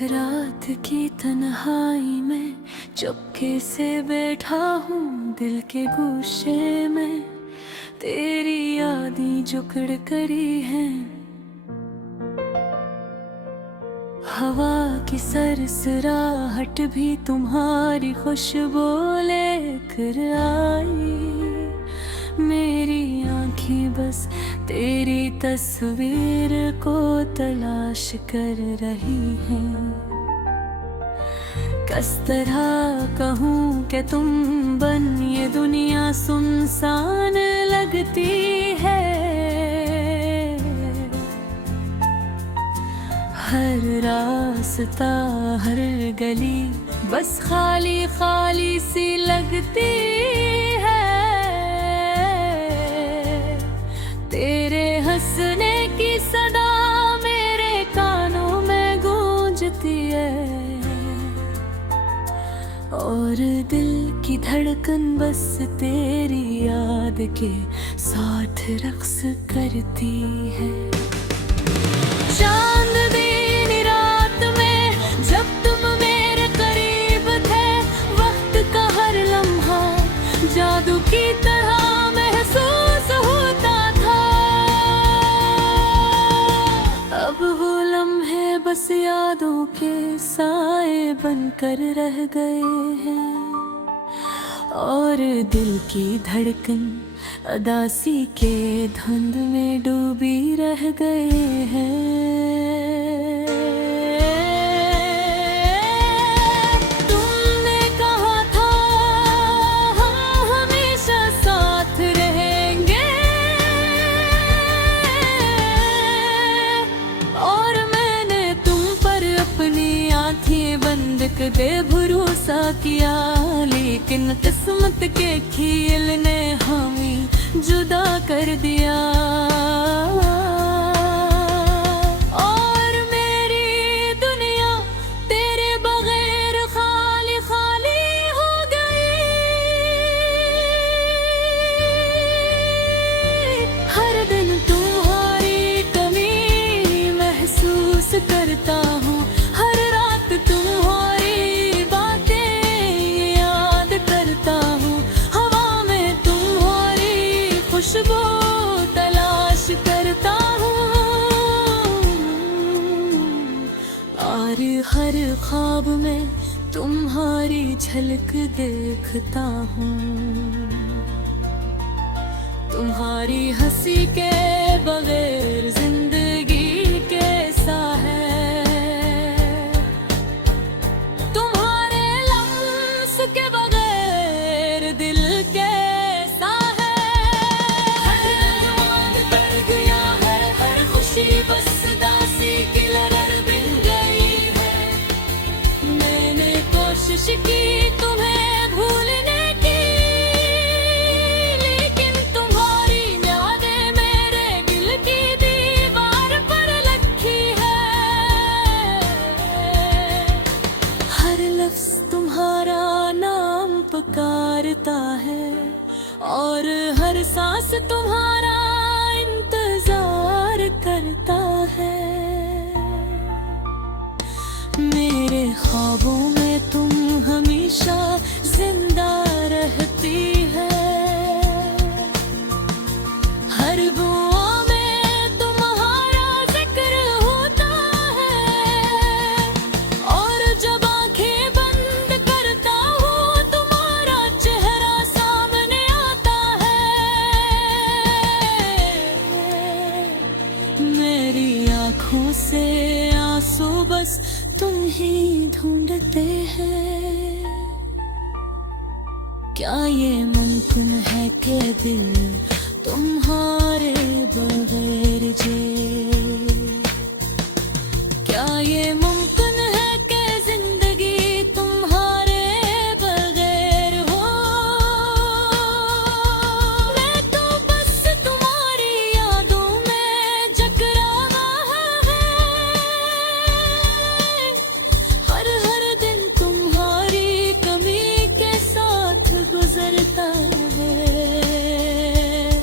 रात की तन्हाई में चुपके से बैठा हूँ दिल के गोशे में, तेरी यादें जुकड़ करी हैं। हवा की सरसराहट भी तुम्हारी खुशबू लेकर आई। मेरी आँखें बस तेरी तस्वीर को तलाश कर रही हैं। किस तरह कहूँ कि तुम बन ये दुनिया सुनसान लगती है। हर रास्ता हर गली बस खाली खाली सी लगती है। तेरे हंसने की सदा मेरे कानों में गूंजती है, और दिल की धड़कन बस तेरी याद के साथ रक्स करती है। चांदनी रात में जब तुम मेरे करीब थे, वक्त का हर लम्हा जादू की तरह महसूस होता था। अब वो लम्हे बस यादों के साए बनकर रह गए हैं, और दिल की धड़कन अदासी के धुंध में डूबी रह गए हैं। तुमने कहा था हम हमेशा साथ रहेंगे, और मैंने तुम पर अपनी आँखें बंद कर भरोसा किया। लेकिन किस्मत के खेल ने हमें जुदा कर दिया, और मेरी दुनिया तेरे बगैर खाली खाली हो गई। हर दिन तुम्हारी कमी महसूस करता हूँ, हर रात तुम्हारी बातें याद करता हूँ। हवा में तुम्हारी खुशबू तलाश करता हूँ, और हर ख्वाब में तुम्हारी झलक देखता हूँ। तुम्हारी हंसी के बगैर जिंदगी कैसा है, तुम्हारे लम्स के बगैर दिल कैसा है। हर अरमान बढ़ गया है, हर खुशी बस दासी की लहर बन गई है। मैंने कोशिश की तुम्हें भूलने की, लेकिन तुम्हारी यादें मेरे दिल की दीवार पर लिखी है। हर लफ्ज तुम्हारा नाम पुकारता है, और हर सांस तुम्हारा इंतजार करता है। मेरे ख्वाबों में तुम हमेशा जिंदा रहती है। हर दुआ में तुम्हारा जिक्र होता है, और जब आंखें बंद करता हूँ तुम्हारा चेहरा सामने आता है। मेरी आँखों से आंसू बस तुम ही ढूंढते हैं। क्या ये मुमकिन है कि दिल तुम्हारे बगैर जिए? क्या ये मुमकिन है कि जिंदगी तुम्हारे बगैर हो? मैं तो बस तुम्हारी यादों में जकड़ा है। हर हर दिन तुम्हारी कमी के साथ गुजरता है।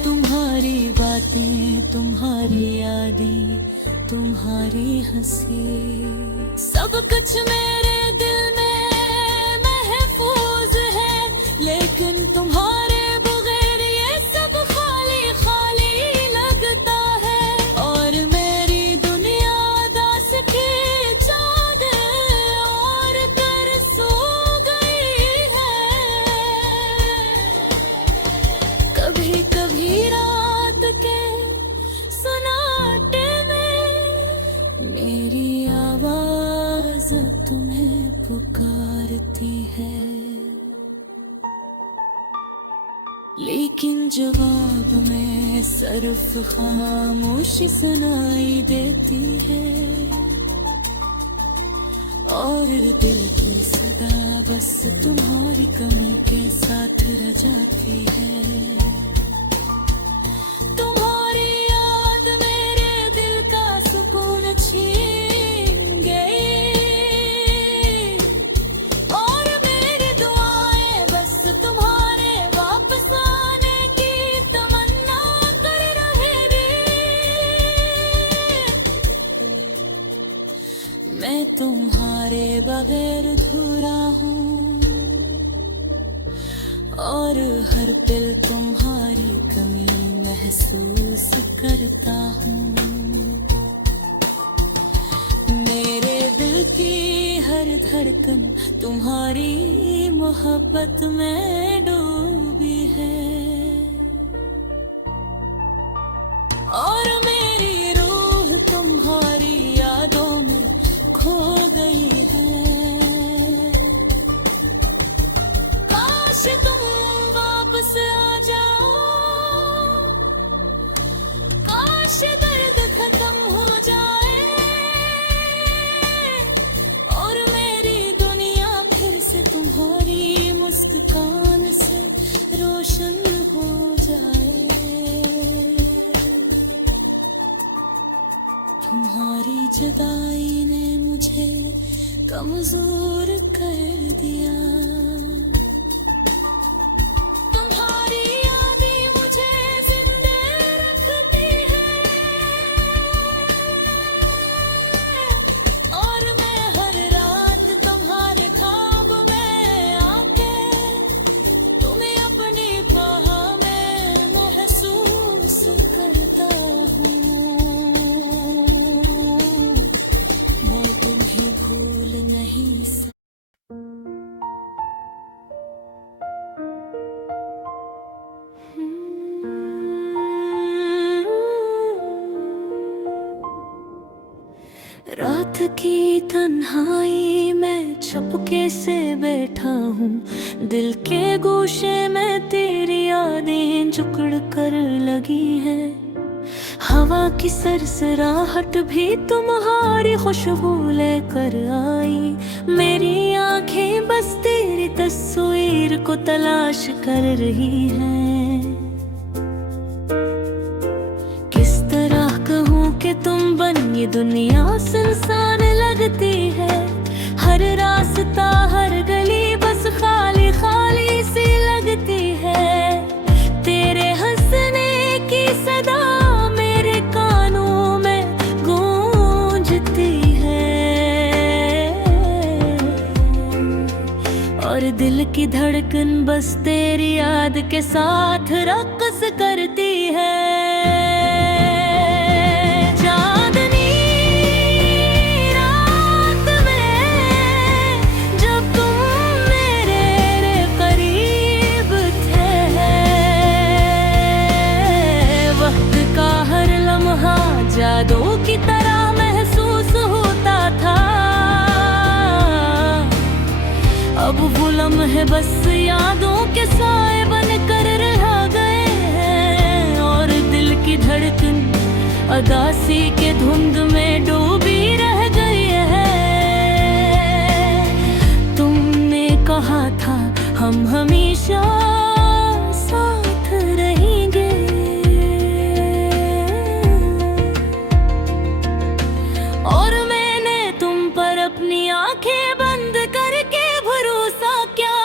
तुम्हारी बातें, तुम्हारी यादें, तुम्हारी हंसी सब सब कुछ मेरे दिल में महफूज है, लेकिन तुम्हारे बगैर ये सब खाली खाली लगता है। और मेरी दुनिया दास की चाँद और कर सो गई है। कभी कभी रात के सन्नाटे में मेरी आवाज तुम्हें पुकारती है, लेकिन जवाब में सिर्फ खामोशी सुनाई देती है। और दिल की सदा बस तुम्हारी कमी के साथ रह जाती है। तुम्हारी याद मेरे दिल का सुकून छीन गई, और मेरी दुआएं बस तुम्हारे वापस आने की तमन्ना कर रहेगी। मैं तुम्हारे बगैर अधूरा हूँ, और हर पल तुम्हारी कमी महसूस करता हूँ। मेरे दिल की हर धड़कन तुम्हारी मोहब्बत में डूबी है, और मेरी रूह तुम्हारी यादों में खो गई है। काश तुम वापस आ जाओ, काश दर्द खत्म हो जाए, और मेरी दुनिया फिर से तुम्हारी मुस्कान से रोशन हो जाए। तुम्हारी जुदाई ने मुझे कमजोर कर दिया, तुम्हारी यादें मुझे जिंदा रखती है, और मैं हर रात तुम्हारे ख्वाब में आके तुम्हें अपनी बाहों में महसूस करता हूँ। मैं तुम्हें भूल नहीं सकता। रात की तन्हाई में चुपके से बैठा हूँ, दिल के गोशे में तेरी यादें जुकड़ कर लगी है। हवा की सरसराहट भी तुम्हारी खुशबू लेकर आई, मेरी आंखें बस तेरी तस्वीर को तलाश कर रही हैं। किस तरह कहूँ कि तुम बन ये दुनिया सुनसान लगती है, हर रास्ता हर गली बस खाली खाली सी लगती है। तेरे हंसने की सदा मेरे कानों में गूंजती है, और दिल की धड़कन बस तेरी याद के साथ रक्स करती है। जादू की तरह महसूस होता था, अब वो लम्हे बस यादों के साए बन कर रह गए हैं, और दिल की धड़कन अदासी के धुंध में डूबी रह गई है। तुमने कहा था हम हमेशा साथ रहेंगे, और मैंने तुम पर अपनी आंखें बंद करके भरोसा किया,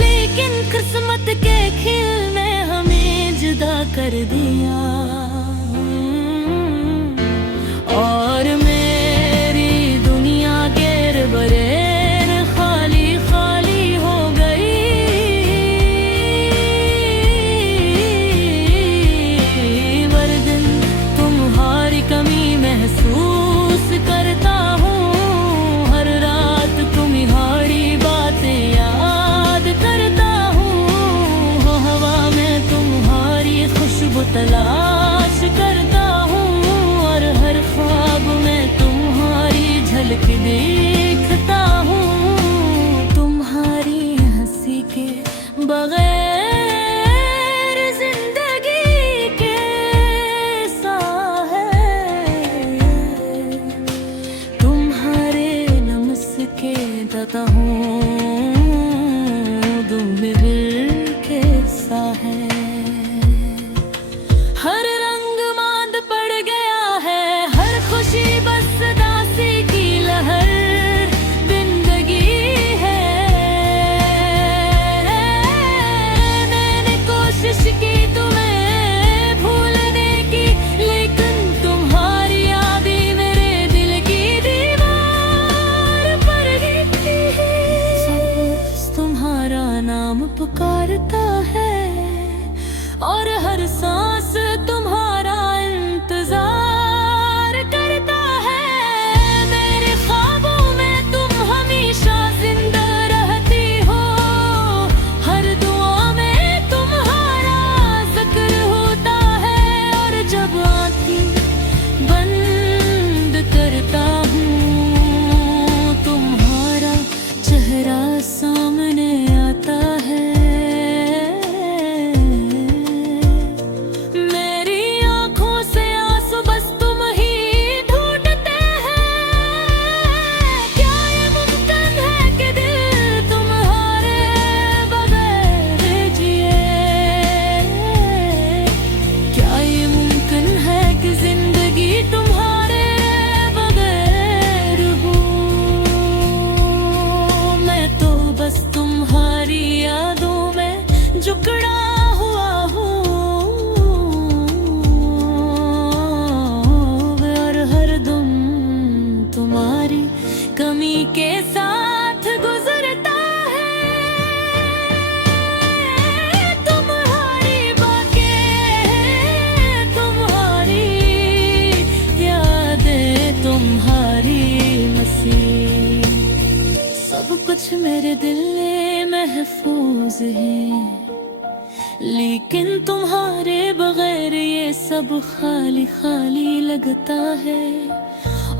लेकिन किस्मत के खेल ने हमें जुदा कर दिया। और मैं कुछ मेरे दिल में महफूज है, लेकिन तुम्हारे बगैर ये सब खाली खाली लगता है।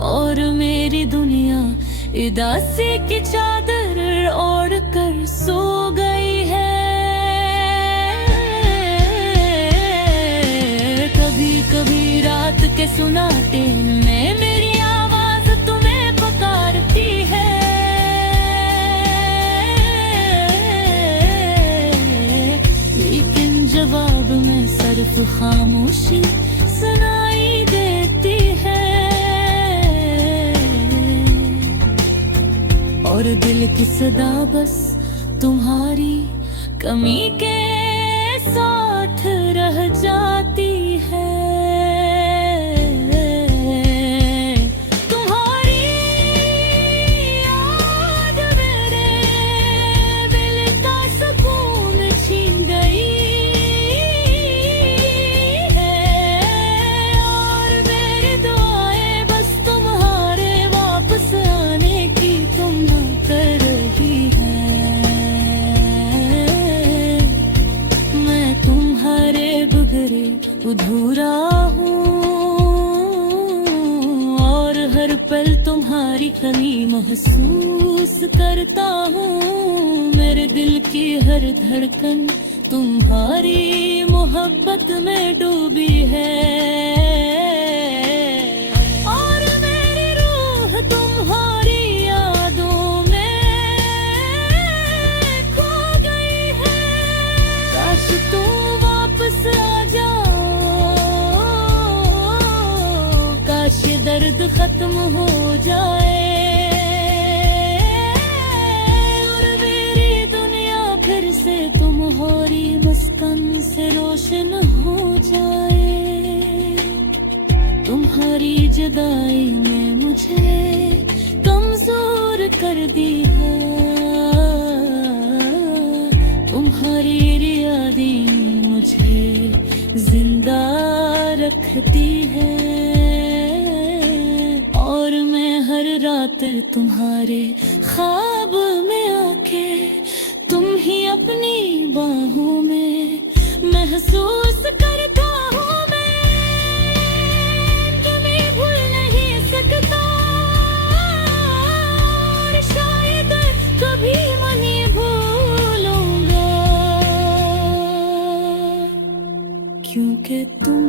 और मेरी दुनिया उदासी की चादर ओढ़ कर सो गई है। कभी कभी रात के सुनाते में मेरी आवाज तुम्हें पुकारती है, लेकिन जवाब में सिर्फ खामोशी सुनाई देती है। और दिल की सदा बस तुम्हारी कमी के साथ रह जाती है। तुम्हारी याद मेरे दिल का सुकून छीन गई है, और मेरी दुआएं बस तुम्हारे वापस आने की तुम ना कर रही है। मैं तुम्हारे बगैर अधूरा हूँ, और हर पल तुम्हारी कमी महसूस करता हूँ। मेरे दिल की हर धड़कन तुम्हारी मोहब्बत में डूबी है, और मेरी रूह तुम्हारी यादों में खो गई है। काश तुम वापस आ जाओ, काश ये दर्द खत्म हो जाए, और मेरी दुनिया फिर से तुम्हारी मुस्कान से रोशन हो जाए। तुम्हारी जुदाई ने मुझे कमजोर कर दिया, तुम्हारी यादें मुझे जिंदा रखती है। और मैं हर रात तुम्हारे ख्वाब में आके तुम ही अपनी बाहों में महसूस करता हूँ। मैं तुम्हें भूल नहीं सकता, और शायद कभी मैं नहीं भूलूंगा, क्योंकि तुम